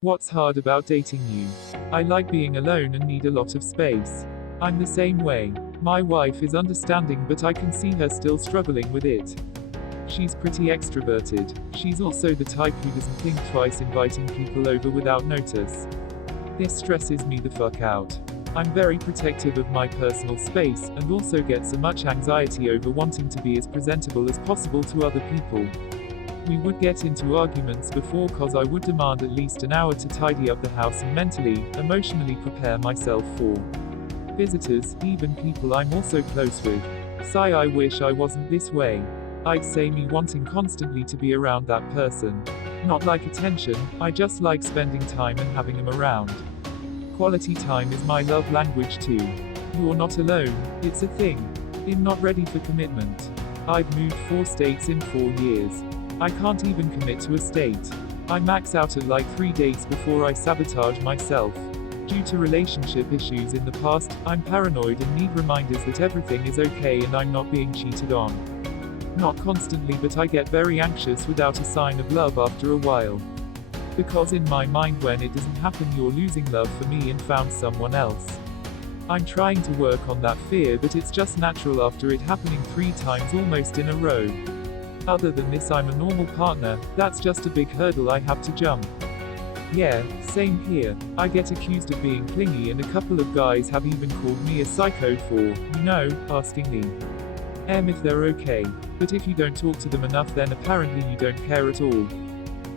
What's hard about dating you? I like being alone and need a lot of space. I'm the same way. My wife is understanding, but I can see her still struggling with it. She's pretty extroverted. She's also the type who doesn't think twice inviting people over without notice. This stresses me the fuck out. I'm very protective of my personal space, and also get so much anxiety over wanting to be as presentable as possible to other people. We would get into arguments before cause I would demand at least an hour to tidy up the house and mentally, emotionally prepare myself for visitors, even people I'm also close with. Sigh, I wish I wasn't this way. I'd say me wanting constantly to be around that person. Not like attention, I just like spending time and having him around. Quality time is my love language too. You're not alone, it's a thing. I'm not ready for commitment. I've moved 4 states in 4 years. I can't even commit to a state. I max out at like 3 dates before I sabotage myself. Due to relationship issues in the past, I'm paranoid and need reminders that everything is okay and I'm not being cheated on. Not constantly, but I get very anxious without a sign of love after a while. Because in my mind, when it doesn't happen, you're losing love for me and found someone else. I'm trying to work on that fear, but it's just natural after it happening 3 times almost in a row. Other than this, I'm a normal partner. That's just a big hurdle I have to jump. Yeah, same here. I get accused of being clingy, and a couple of guys have even called me a psycho for, asking me if they're okay. But if you don't talk to them enough, then apparently you don't care at all.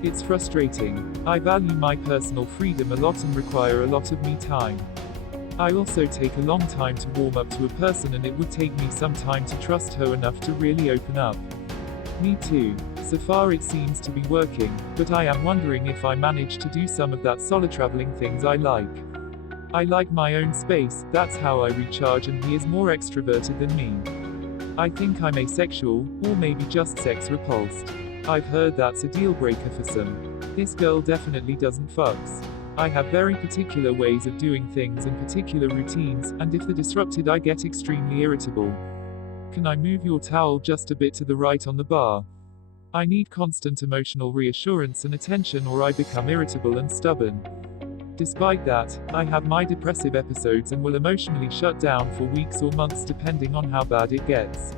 It's frustrating. I value my personal freedom a lot and require a lot of me time. I also take a long time to warm up to a person, and it would take me some time to trust her enough to really open up. Me too. So far it seems to be working, but I am wondering if I manage to do some of that solo traveling things I like. I like my own space, that's how I recharge, and he is more extroverted than me. I think I'm asexual, or maybe just sex repulsed. I've heard that's a deal breaker for some. This girl definitely doesn't fucks. I have very particular ways of doing things and particular routines, and if they're disrupted I get extremely irritable. Can I move your towel just a bit to the right on the bar? I need constant emotional reassurance and attention, or I become irritable and stubborn. Despite that, I have my depressive episodes and will emotionally shut down for weeks or months depending on how bad it gets.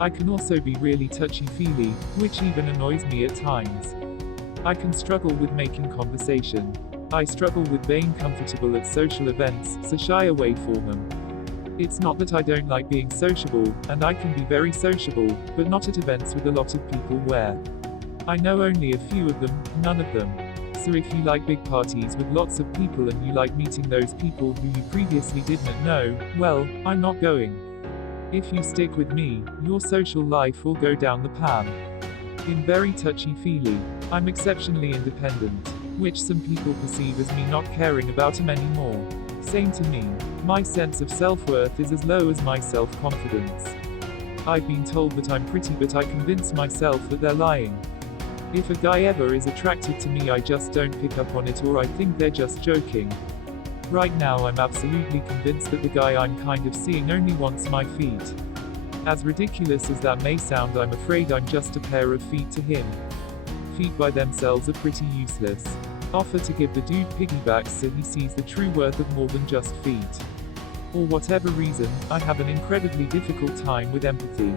I can also be really touchy-feely, which even annoys me at times. I can struggle with making conversation. I struggle with being comfortable at social events, so shy away from them. It's not that I don't like being sociable, and I can be very sociable, but not at events with a lot of people where I know only a few of them, none of them. So if you like big parties with lots of people and you like meeting those people who you previously didn't know, well, I'm not going. If you stick with me, your social life will go down the pan. I'm very touchy-feely. I'm exceptionally independent, which some people perceive as me not caring about them anymore. Same to me. My sense of self-worth is as low as my self-confidence. I've been told that I'm pretty, but I convince myself that they're lying. If a guy ever is attracted to me, I just don't pick up on it, or I think they're just joking. Right now I'm absolutely convinced that the guy I'm kind of seeing only wants my feet. As ridiculous as that may sound, I'm afraid I'm just a pair of feet to him. Feet by themselves are pretty useless. Offer to give the dude piggybacks so he sees the true worth of more than just feet. For whatever reason, I have an incredibly difficult time with empathy.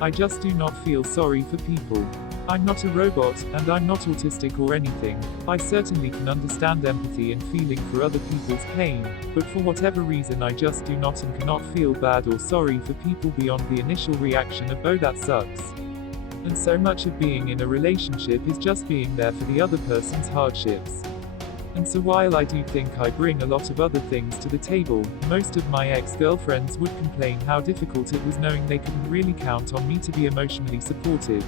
I just do not feel sorry for people. I'm not a robot, and I'm not autistic or anything. I certainly can understand empathy and feeling for other people's pain, but for whatever reason I just do not and cannot feel bad or sorry for people beyond the initial reaction of, oh, that sucks. And so much of being in a relationship is just being there for the other person's hardships. And so while I do think I bring a lot of other things to the table, most of my ex-girlfriends would complain how difficult it was knowing they couldn't really count on me to be emotionally supportive.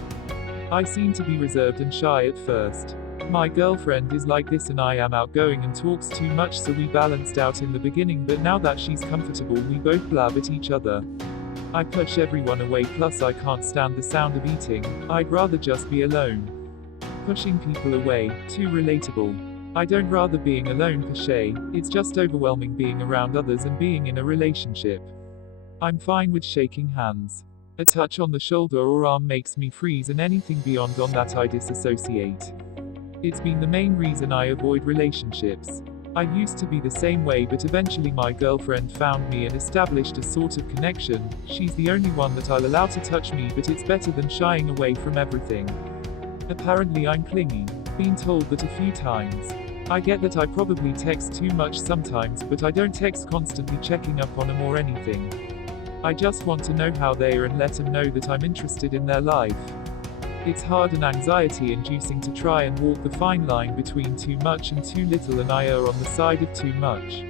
I seem to be reserved and shy at first. My girlfriend is like this, and I am outgoing and talks too much, so we balanced out in the beginning, but now that she's comfortable we both blab at each other. I push everyone away, plus I can't stand the sound of eating. I'd rather just be alone. Pushing people away, too relatable. I don't rather being alone per se, it's just overwhelming being around others and being in a relationship. I'm fine with shaking hands. A touch on the shoulder or arm makes me freeze, and anything beyond on that I disassociate. It's been the main reason I avoid relationships. I used to be the same way, but eventually my girlfriend found me and established a sort of connection. She's the only one that I'll allow to touch me, but it's better than shying away from everything. Apparently I'm clingy. Been told that a few times. I get that I probably text too much sometimes, but I don't text constantly checking up on them or anything. I just want to know how they are and let them know that I'm interested in their life. It's hard and anxiety-inducing to try and walk the fine line between too much and too little, and I err on the side of too much.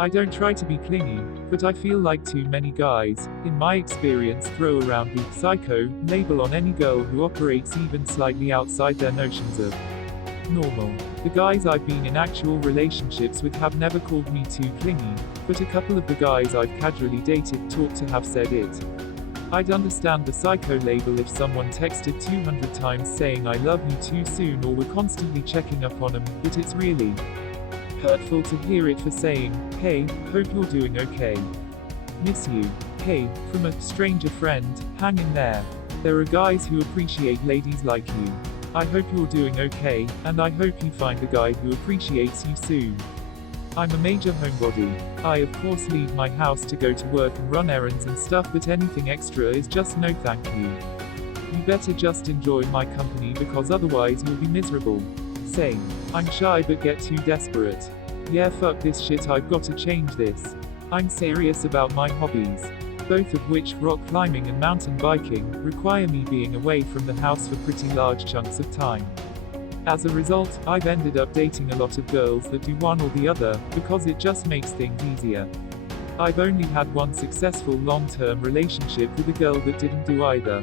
I don't try to be clingy, but I feel like too many guys, in my experience, throw around the psycho label on any girl who operates even slightly outside their notions of normal. The guys I've been in actual relationships with have never called me too clingy, but a couple of the guys I've casually dated talk to have said it. I'd understand the psycho label if someone texted 200 times saying I love you too soon or were constantly checking up on them, but it's really hurtful to hear it for saying, hey, hope you're doing okay. Miss you. Hey, from a stranger friend, hang in there. There are guys who appreciate ladies like you. I hope you're doing okay, and I hope you find a guy who appreciates you soon. I'm a major homebody. I of course leave my house to go to work and run errands and stuff, but anything extra is just no thank you. You better just enjoy my company, because otherwise you'll be miserable. Same. I'm shy but get too desperate. Yeah, fuck this shit, I've got to change this. I'm serious about my hobbies. Both of which, rock climbing and mountain biking, require me being away from the house for pretty large chunks of time. As a result, I've ended up dating a lot of girls that do one or the other, because it just makes things easier. I've only had one successful long-term relationship with a girl that didn't do either.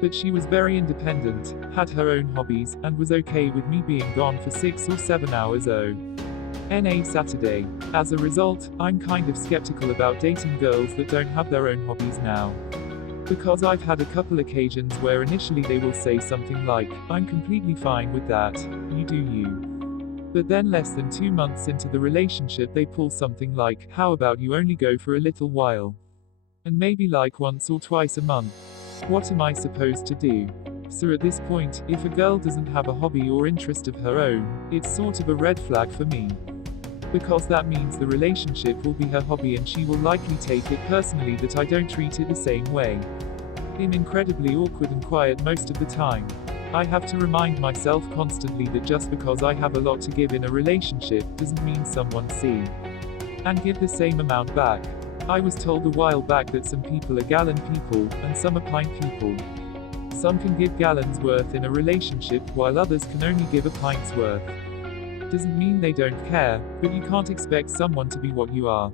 But she was very independent, had her own hobbies, and was okay with me being gone for 6 or 7 hours on Saturday. As a result, I'm kind of skeptical about dating girls that don't have their own hobbies now. Because I've had a couple occasions where initially they will say something like, I'm completely fine with that, you do you. But then less than 2 months into the relationship they pull something like, how about you only go for a little while? And maybe like once or twice a month. What am I supposed to do? So at this point, if a girl doesn't have a hobby or interest of her own, it's sort of a red flag for me. Because that means the relationship will be her hobby and she will likely take it personally that I don't treat it the same way. I'm incredibly awkward and quiet most of the time. I have to remind myself constantly that just because I have a lot to give in a relationship, doesn't mean someone see and give the same amount back. I was told a while back that some people are gallon people, and some are pint people. Some can give gallons worth in a relationship, while others can only give a pint's worth. Doesn't mean they don't care, but you can't expect someone to be what you are.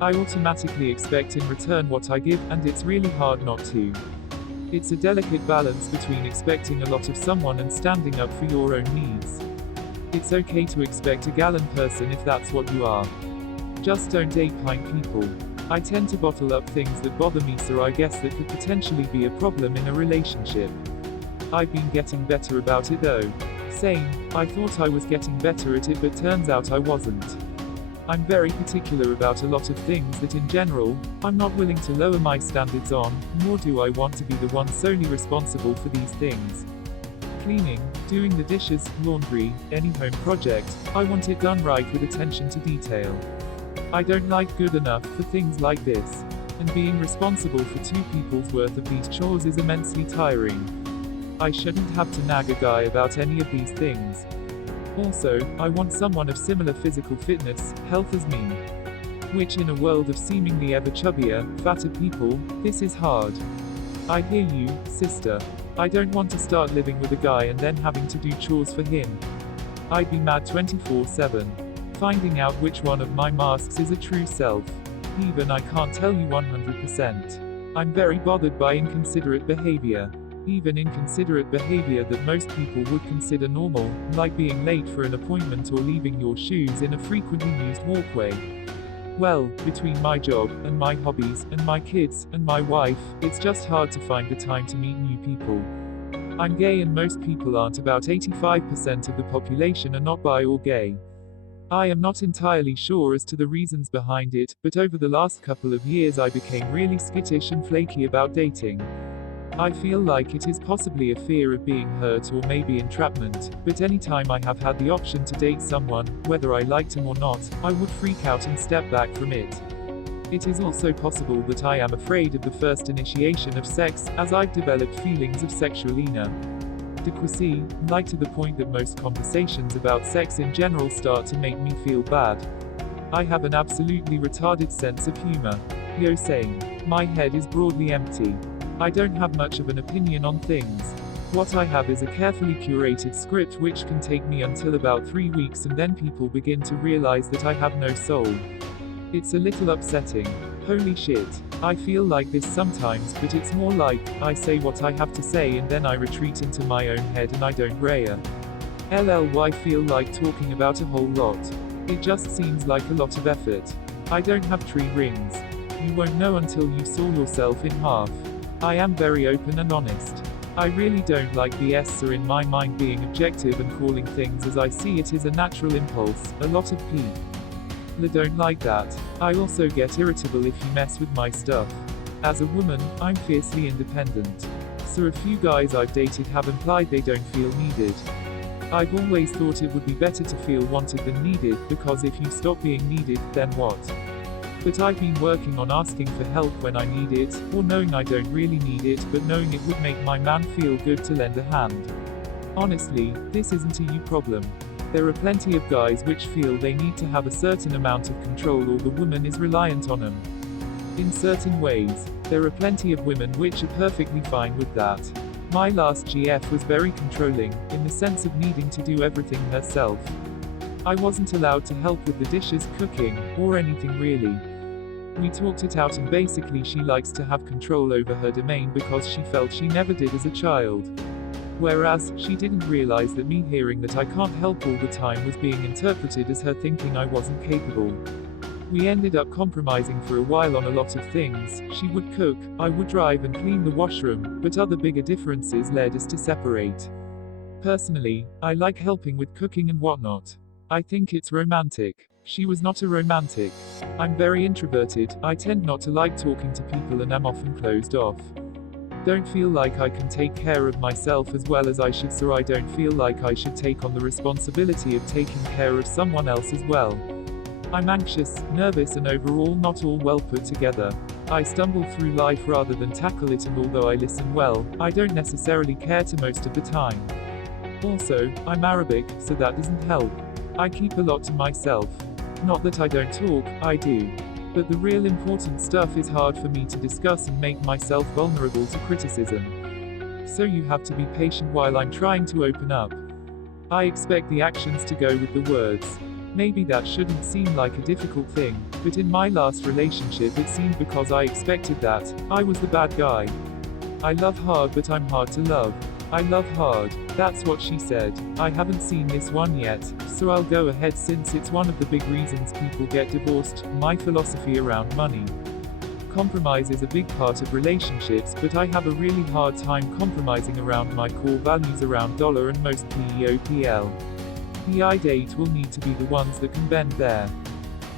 I automatically expect in return what I give, and it's really hard not to. It's a delicate balance between expecting a lot of someone and standing up for your own needs. It's okay to expect a gallon person if that's what you are. Just don't date pint people. I tend to bottle up things that bother me, so I guess that could potentially be a problem in a relationship. I've been getting better about it though. Same, I thought I was getting better at it, but turns out I wasn't. I'm very particular about a lot of things that in general, I'm not willing to lower my standards on, nor do I want to be the one solely responsible for these things. Cleaning, doing the dishes, laundry, any home project, I want it done right with attention to detail. I don't like good enough for things like this. And being responsible for 2 people's worth of these chores is immensely tiring. I shouldn't have to nag a guy about any of these things. Also, I want someone of similar physical fitness, health as me. Which in a world of seemingly ever chubbier, fatter people, this is hard. I hear you, sister. I don't want to start living with a guy and then having to do chores for him. I'd be mad 24/7. Finding out which one of my masks is a true self. Even I can't tell you 100%. I'm very bothered by inconsiderate behavior. Even inconsiderate behavior that most people would consider normal, like being late for an appointment or leaving your shoes in a frequently used walkway. Well, between my job, and my hobbies, and my kids, and my wife, it's just hard to find the time to meet new people. I'm gay and most people aren't. About 85% of the population are not bi or gay. I am not entirely sure as to the reasons behind it, but over the last couple of years I became really skittish and flaky about dating. I feel like it is possibly a fear of being hurt or maybe entrapment, but anytime I have had the option to date someone, whether I liked him or not, I would freak out and step back from it. It is also possible that I am afraid of the first initiation of sex, as I've developed feelings of sexual inadequacy, like to the point that most conversations about sex in general start to make me feel bad. I have an absolutely retarded sense of humor. Yo saying, my head is broadly empty. I don't have much of an opinion on things. What I have is a carefully curated script which can take me until about 3 weeks, and then people begin to realize that I have no soul. It's a little upsetting. Holy shit. I feel like this sometimes, but it's more like, I say what I have to say and then I retreat into my own head and I don't raya. LLY feel like talking about a whole lot. It just seems like a lot of effort. I don't have tree rings. You won't know until you saw yourself in half. I am very open and honest. I really don't like the or in my mind being objective and calling things as I see it is a natural impulse. A lot of people don't like that. I also get irritable if you mess with my stuff. As a woman, I'm fiercely independent. So a few guys I've dated have implied they don't feel needed. I've always thought it would be better to feel wanted than needed, because if you stop being needed, then what? But I've been working on asking for help when I need it, or knowing I don't really need it, but knowing it would make my man feel good to lend a hand. Honestly, this isn't a you problem. There are plenty of guys which feel they need to have a certain amount of control or the woman is reliant on them. In certain ways, there are plenty of women which are perfectly fine with that. My last GF was very controlling, in the sense of needing to do everything herself. I wasn't allowed to help with the dishes, cooking, or anything really. We talked it out and basically she likes to have control over her domain because she felt she never did as a child. Whereas, she didn't realize that me hearing that I can't help all the time was being interpreted as her thinking I wasn't capable. We ended up compromising for a while on a lot of things. She would cook, I would drive and clean the washroom, but other bigger differences led us to separate. Personally, I like helping with cooking and whatnot. I think it's romantic. She was not a romantic. I'm very introverted, I tend not to like talking to people and am often closed off. Don't feel like I can take care of myself as well as I should, so I don't feel like I should take on the responsibility of taking care of someone else as well. I'm anxious, nervous and overall not all well put together. I stumble through life rather than tackle it, and although I listen well, I don't necessarily care to most of the time. Also, I'm Arabic, so that doesn't help. I keep a lot to myself. Not that I don't talk, I do. But the real important stuff is hard for me to discuss and make myself vulnerable to criticism. So you have to be patient while I'm trying to open up. I expect the actions to go with the words. Maybe that shouldn't seem like a difficult thing, but in my last relationship it seemed because I expected that, I was the bad guy. I love hard but I'm hard to love. I love hard. That's what she said. I haven't seen this one yet, so I'll go ahead since it's one of the big reasons people get divorced. My philosophy around money. Compromise is a big part of relationships, but I have a really hard time compromising around my core values around dollar and most PEOPL. The I date will need to be the ones that can bend there.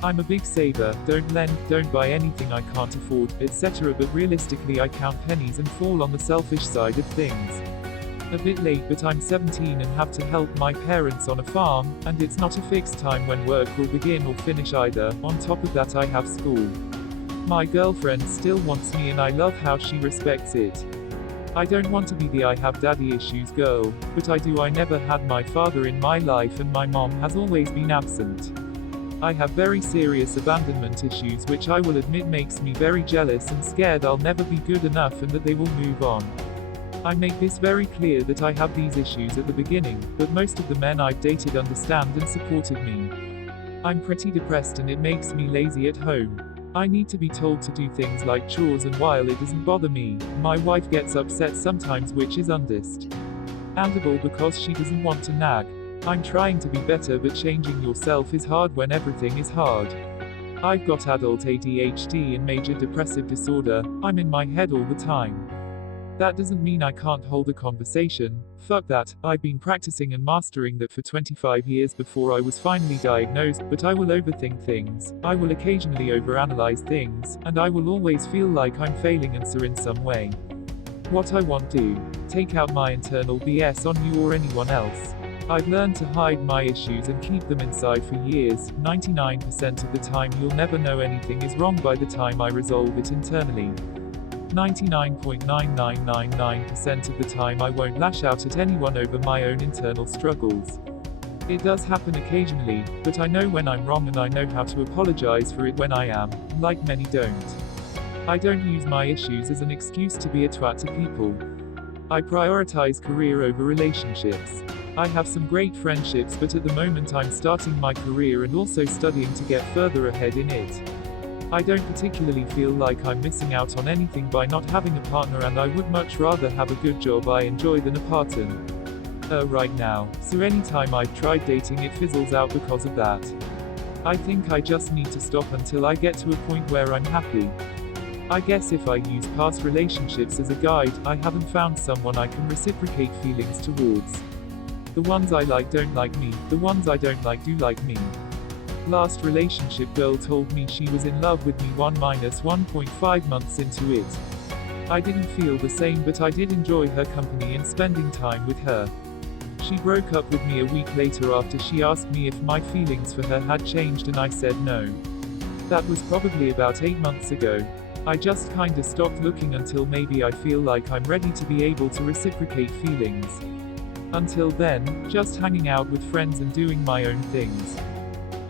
I'm a big saver, don't lend, don't buy anything I can't afford, etc. But realistically I count pennies and fall on the selfish side of things. A bit late, but I'm 17 and have to help my parents on a farm, and it's not a fixed time when work will begin or finish either. On top of that I have school. My girlfriend still wants me and I love how she respects it. I don't want to be the I have daddy issues girl, but I do. I never had my father in my life and my mom has always been absent. I have very serious abandonment issues which I will admit makes me very jealous and scared I'll never be good enough and that they will move on. I make this very clear that I have these issues at the beginning, but most of the men I've dated understand and supported me. I'm pretty depressed and it makes me lazy at home. I need to be told to do things like chores, and while it doesn't bother me, my wife gets upset sometimes, which is understandable because she doesn't want to nag. I'm trying to be better, but changing yourself is hard when everything is hard. I've got adult ADHD and major depressive disorder. I'm in my head all the time. That doesn't mean I can't hold a conversation. Fuck that. I've been practicing and mastering that for 25 years before I was finally diagnosed, but I will overthink things, I will occasionally overanalyze things, and I will always feel like I'm failing answer in some way. What I want do. Take out my internal BS on you or anyone else. I've learned to hide my issues and keep them inside for years. 99% of the time you'll never know anything is wrong by the time I resolve it internally. 99.9999% of the time I won't lash out at anyone over my own internal struggles. It does happen occasionally, but I know when I'm wrong and I know how to apologize for it when I am, like many don't. I don't use my issues as an excuse to be a twat to people. I prioritize career over relationships. I have some great friendships, but at the moment I'm starting my career and also studying to get further ahead in it. I don't particularly feel like I'm missing out on anything by not having a partner, and I would much rather have a good job I enjoy than a partner right now, so anytime I've tried dating it fizzles out because of that. I think I just need to stop until I get to a point where I'm happy. I guess if I use past relationships as a guide, I haven't found someone I can reciprocate feelings towards. The ones I like don't like me, the ones I don't like do like me. Last relationship girl told me she was in love with me 1-1.5 months into it. I didn't feel the same, but I did enjoy her company and spending time with her. She broke up with me a week later after she asked me if my feelings for her had changed, and I said no. That was probably about 8 months ago. I just kinda stopped looking until maybe I feel like I'm ready to be able to reciprocate feelings. Until then, just hanging out with friends and doing my own things.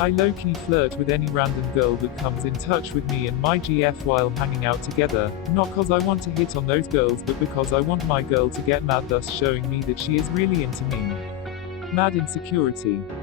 I low-key flirt with any random girl that comes in touch with me and my GF while hanging out together, not cause I want to hit on those girls, but because I want my girl to get mad, thus showing me that she is really into me. Mad insecurity.